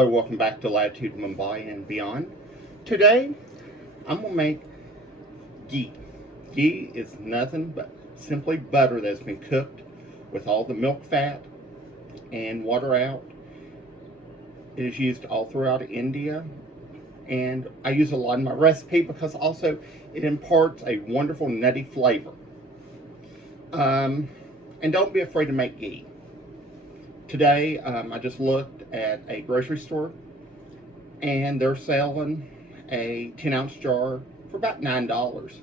Hello, welcome back to Latitude Mumbai and beyond. Today, I'm going to make ghee. Ghee is nothing but simply butter that's been cooked with all the milk fat and water out. It is used all throughout India, and I use a lot in my recipe because also it imparts a wonderful nutty flavor. And don't be afraid to make ghee. Today, I just looked at a grocery store and they're selling a 10-ounce jar for about $9.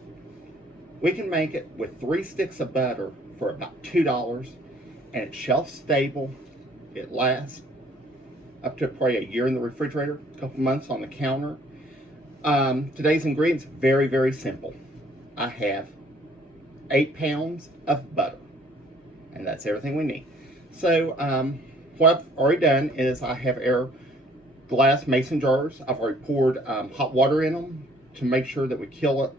We can make it with 3 sticks of butter for about $2, and it's shelf stable. It lasts up to probably a year in the refrigerator, a couple months on the counter. Today's ingredients, very, very simple. I have 8 pounds of butter, and that's everything we need. So what I've already done is I have glass mason jars. I've already poured hot water in them to make sure that we kill it,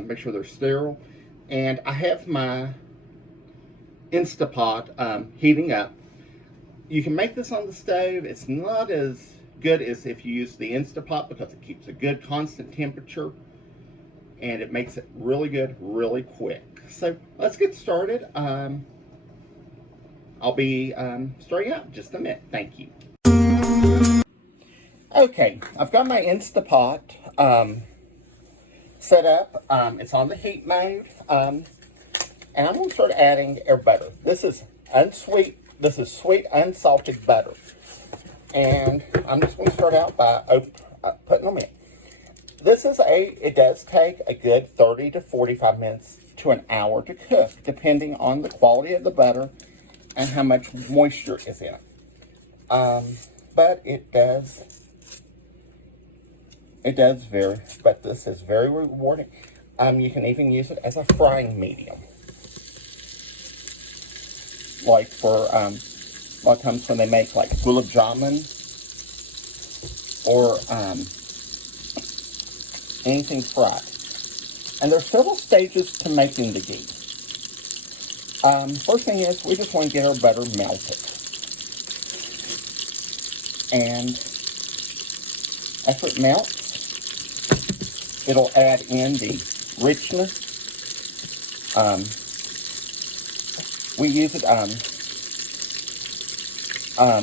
make sure they're sterile. And I have my Instapot heating up. You can make this on the stove. It's not as good as if you use the Instapot because it keeps a good constant temperature and it makes it really good, really quick. So let's get started. I'll be starting out in just a minute. Thank you. Okay, I've got my Instapot set up. It's on the heat mode. And I'm going to start adding our butter. This is sweet, unsalted butter. And I'm just going to start out by putting them in. It does take a good 30 to 45 minutes to an hour to cook, depending on the quality of the butter and how much moisture is in it. But this is very rewarding. You can even use it as a frying medium. Like for, a lot of times when they make like gulab jamun or anything fried. And there's several stages to making the ghee. First thing is, we just want to get our butter melted. And after it melts, it'll add in the richness. We use it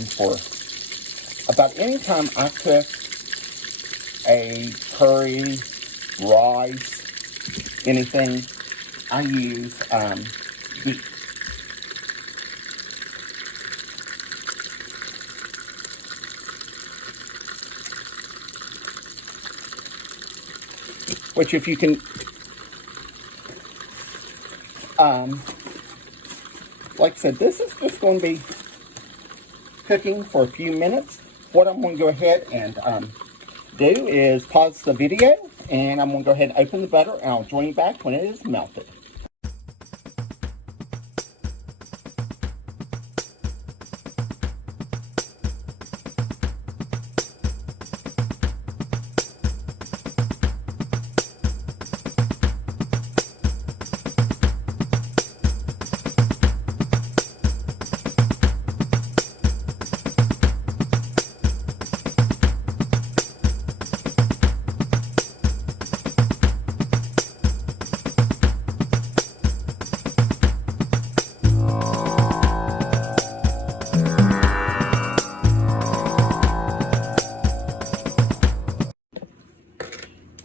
for about any time I cook a curry, rice, anything, I use ghee. Which if you can, like I said, this is just going to be cooking for a few minutes. What I'm going to go ahead and do is pause the video, and I'm going to go ahead and open the butter, and I'll join you back when it is melted.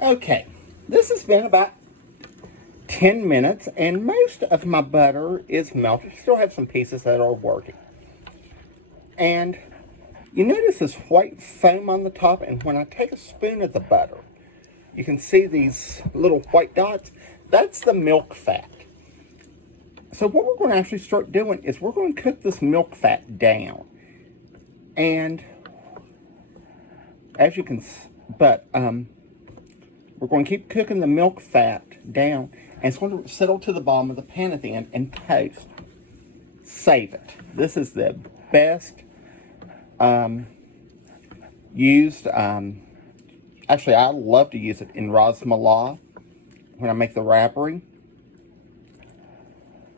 Okay, this has been about 10 minutes, and most of my butter is melted. Still have some pieces that are working. And you notice this white foam on the top, and when I take a spoon of the butter, you can see these little white dots. That's the milk fat. So what we're going to actually start doing is we're going to cook this milk fat down. And as you can, we're going to keep cooking the milk fat down, and it's going to settle to the bottom of the pan at the end and toast. Save it. This is the best used. Actually, I love to use it in Ras Malai when I make the wrappery.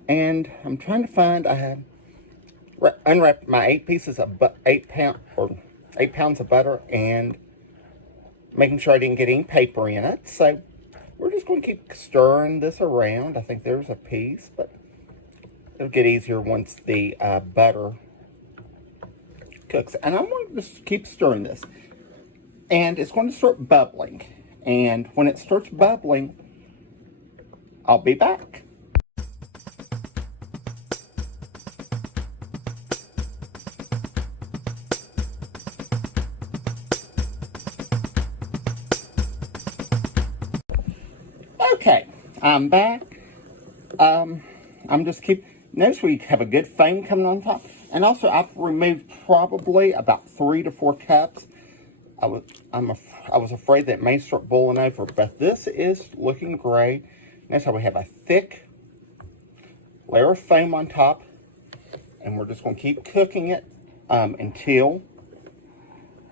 And I'm trying to find, I have unwrapped my 8 pieces of 8 pound, or 8 pounds of butter, and making sure I didn't get any paper in it. So we're just going to keep stirring this around. I think there's a piece, but it'll get easier once the butter cooks. And I'm going to just keep stirring this. And it's going to start bubbling. And when it starts bubbling, I'll be back. Okay, I'm back. I'm just notice we have a good foam coming on top. And also I've removed probably about 3 to 4 cups. I was afraid that it may start boiling over, but this is looking great. Notice how we have a thick layer of foam on top, and we're just going to keep cooking it until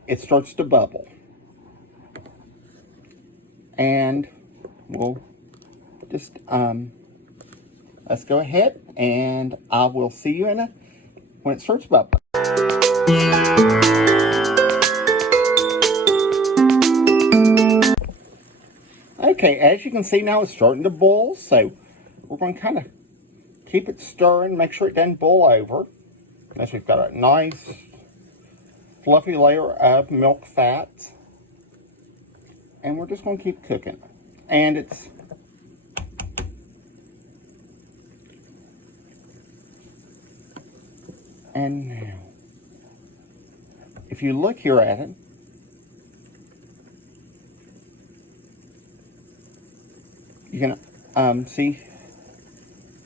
it starts to bubble. And we'll just let's go ahead, and I will see you when it starts bubbling. Okay, as you can see now, it's starting to boil, so we're going to kind of keep it stirring, make sure it doesn't boil over. Notice we've got a nice fluffy layer of milk fats, and we're just going to keep cooking. And now, if you look here at it, you can see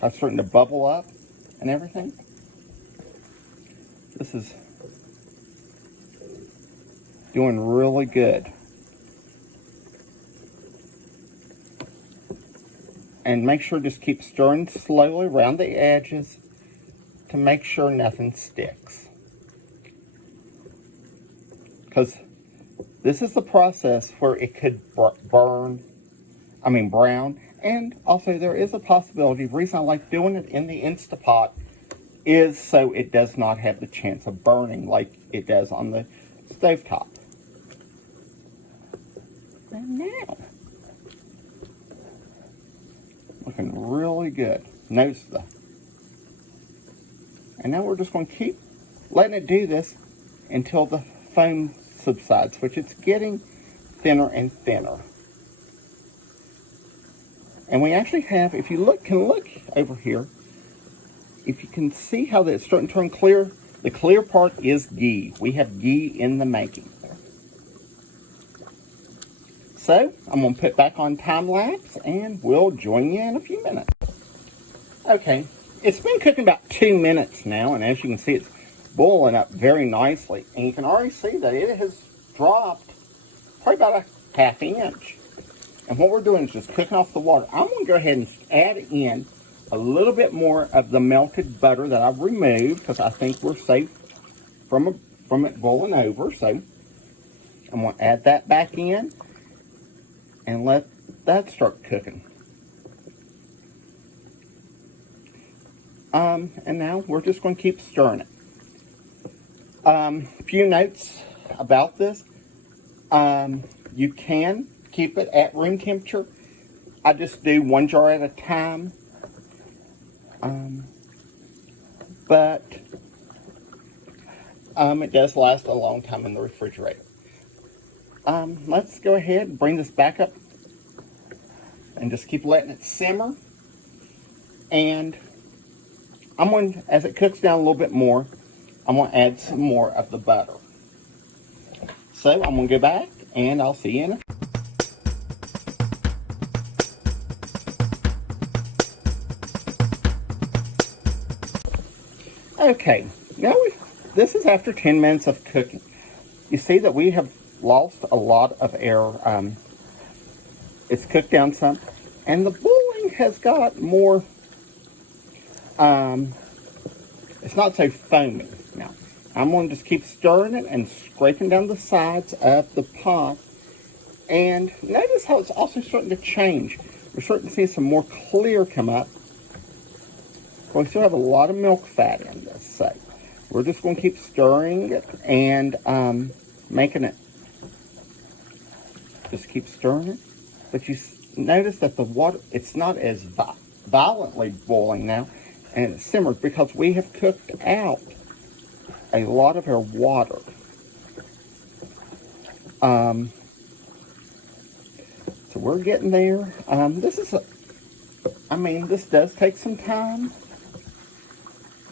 how it's starting to bubble up and everything. This is doing really good. And make sure just keep stirring slowly around the edges to make sure nothing sticks. Because this is the process where it could brown. And also there is a possibility, the reason I like doing it in the Instapot is so it does not have the chance of burning like it does on the stovetop. And now, looking really good. Notice and now we're just going to keep letting it do this until the foam subsides, which it's getting thinner and thinner. And we actually have, if you can look over here, if you can see how it's starting to turn clear, the clear part is ghee. We have ghee in the making. So, I'm going to put back on time lapse, and we'll join you in a few minutes. Okay, it's been cooking about 2 minutes now, and as you can see, it's boiling up very nicely. And you can already see that it has dropped probably about a ½ inch. And what we're doing is just cooking off the water. I'm going to go ahead and add in a little bit more of the melted butter that I've removed, because I think we're safe from it boiling over. So I'm going to add that back in and let that start cooking. And now we're just going to keep stirring it. A few notes about this. You can keep it at room temperature. I just do 1 jar at a time. But it does last a long time in the refrigerator. Let's go ahead and bring this back up and just keep letting it simmer. And I'm going to, as it cooks down a little bit more, I'm going to add some more of the butter. So I'm going to go back and I'll see you in a few. Okay, now this is after 10 minutes of cooking. You see that we have lost a lot of air. It's cooked down some, and the boiling has got more, it's not so foamy now. I'm going to just keep stirring it and scraping down the sides of the pot. And notice how it's also starting to change. We're starting to see some more clear come up. We still have a lot of milk fat in this, so we're just going to keep stirring it. And making it, just keep stirring it. But you notice that the water, it's not as violently boiling now, and it's simmered because we have cooked out a lot of our water. So we're getting there. This does take some time,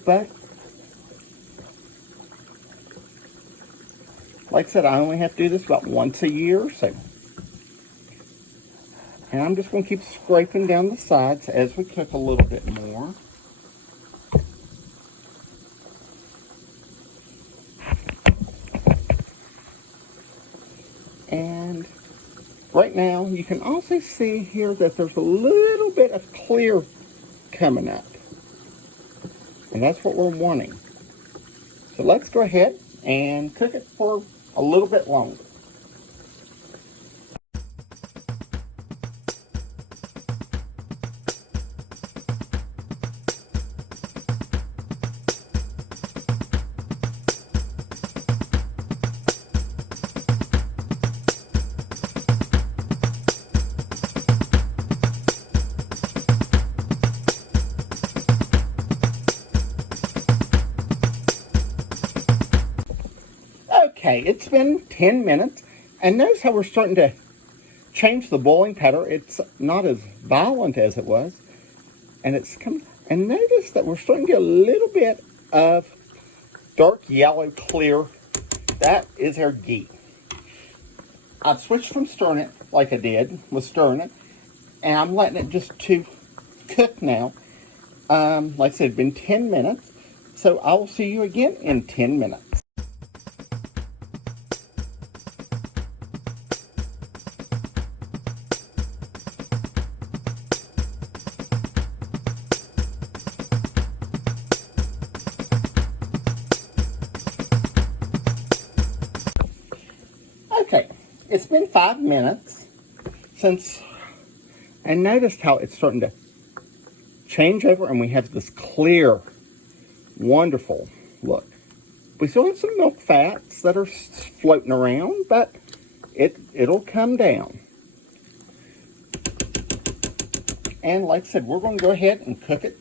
but like I said, I only have to do this about once a year or so. And I'm just going to keep scraping down the sides as we cook a little bit more. And right now, you can also see here that there's a little bit of clear coming up. And that's what we're wanting. So let's go ahead and cook it for a little bit longer. Okay, it's been 10 minutes, and notice how we're starting to change the boiling pattern. It's not as violent as it was, and it's come. And notice that we're starting to get a little bit of dark yellow clear. That is our ghee. I've switched from stirring it like I did, was stirring it, and I'm letting it just to cook now. Like I said, it's been 10 minutes, so I will see you again in 10 minutes. Okay, it's been 5 minutes since, and noticed how it's starting to change over, and we have this clear, wonderful look. We still have some milk fats that are floating around, but it'll come down. And like I said, we're going to go ahead and cook it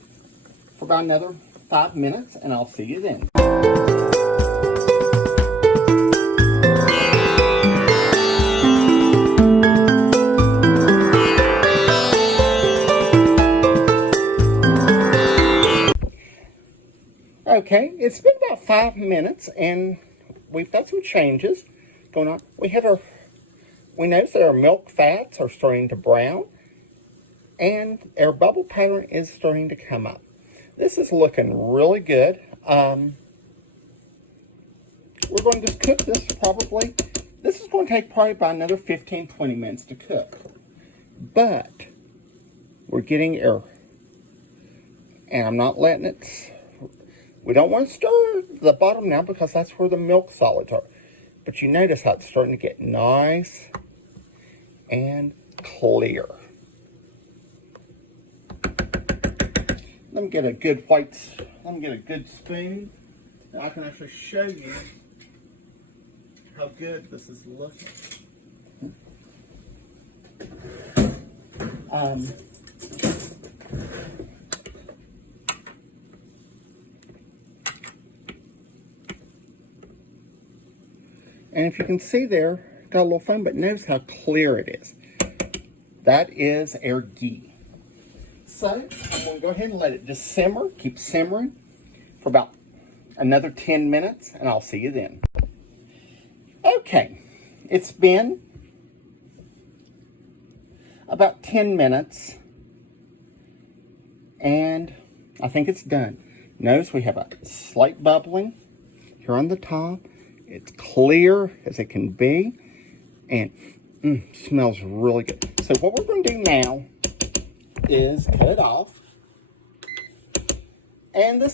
for about another 5 minutes, and I'll see you then. Okay, it's been about 5 minutes, and we've got some changes going on. We notice that our milk fats are starting to brown, and our bubble pattern is starting to come up. This is looking really good. We're going to cook this probably. This is going to take probably about another 15-20 minutes to cook. But we're getting our, and I'm not letting it. We don't want to stir the bottom now because that's where the milk solids are. But you notice how it's starting to get nice and clear. Let me get a good spoon. And I can actually show you how good this is looking. And if you can see there, got a little foam, but notice how clear it is. That is our ghee. So I'm going to go ahead and let it just simmer, keep simmering for about another 10 minutes, and I'll see you then. Okay, it's been about 10 minutes, and I think it's done. Notice we have a slight bubbling here on the top. It's clear as it can be, and smells really good. So what we're going to do now is cut it off. And this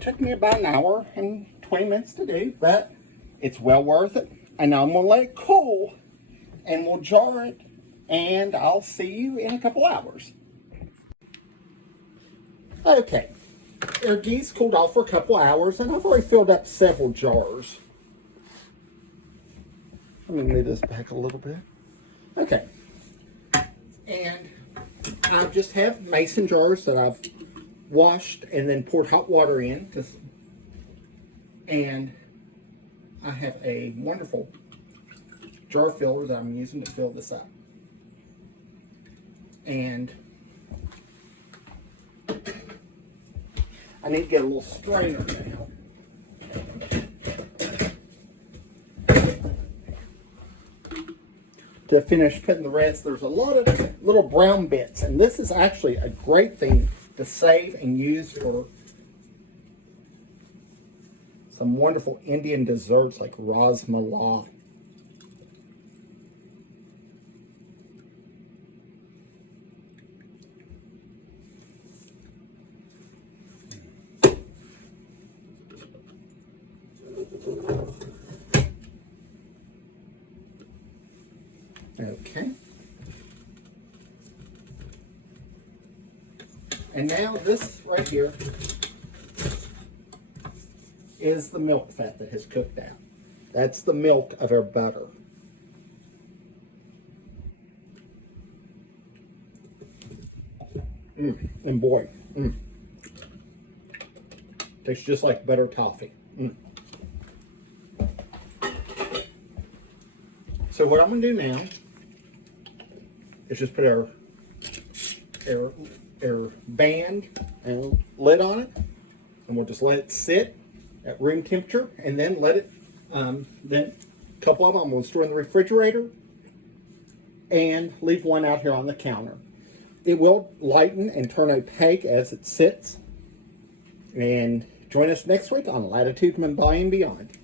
took me about an hour and 20 minutes to do, but it's well worth it. And now I'm going to let it cool, and we'll jar it, and I'll see you in a couple hours. Okay, our ghee's cooled off for a couple hours, and I've already filled up several jars. Let me move this back a little bit. Okay. And I just have mason jars that I've washed and then poured hot water in. And I have a wonderful jar filler that I'm using to fill this up. And I need to get a little strainer now. To finish putting the rest, there's a lot of little brown bits, and this is actually a great thing to save and use for some wonderful Indian desserts like ras malai. Okay. And now this right here is the milk fat that has cooked out. That's the milk of our butter. And boy, tastes just like butter toffee. So what I'm going to do now is just put our band and lid on it, and we'll just let it sit at room temperature, and then let it, then a couple of them I'm going to store in the refrigerator and leave one out here on the counter. It will lighten and turn opaque as it sits. And join us next week on Latitude by and Beyond.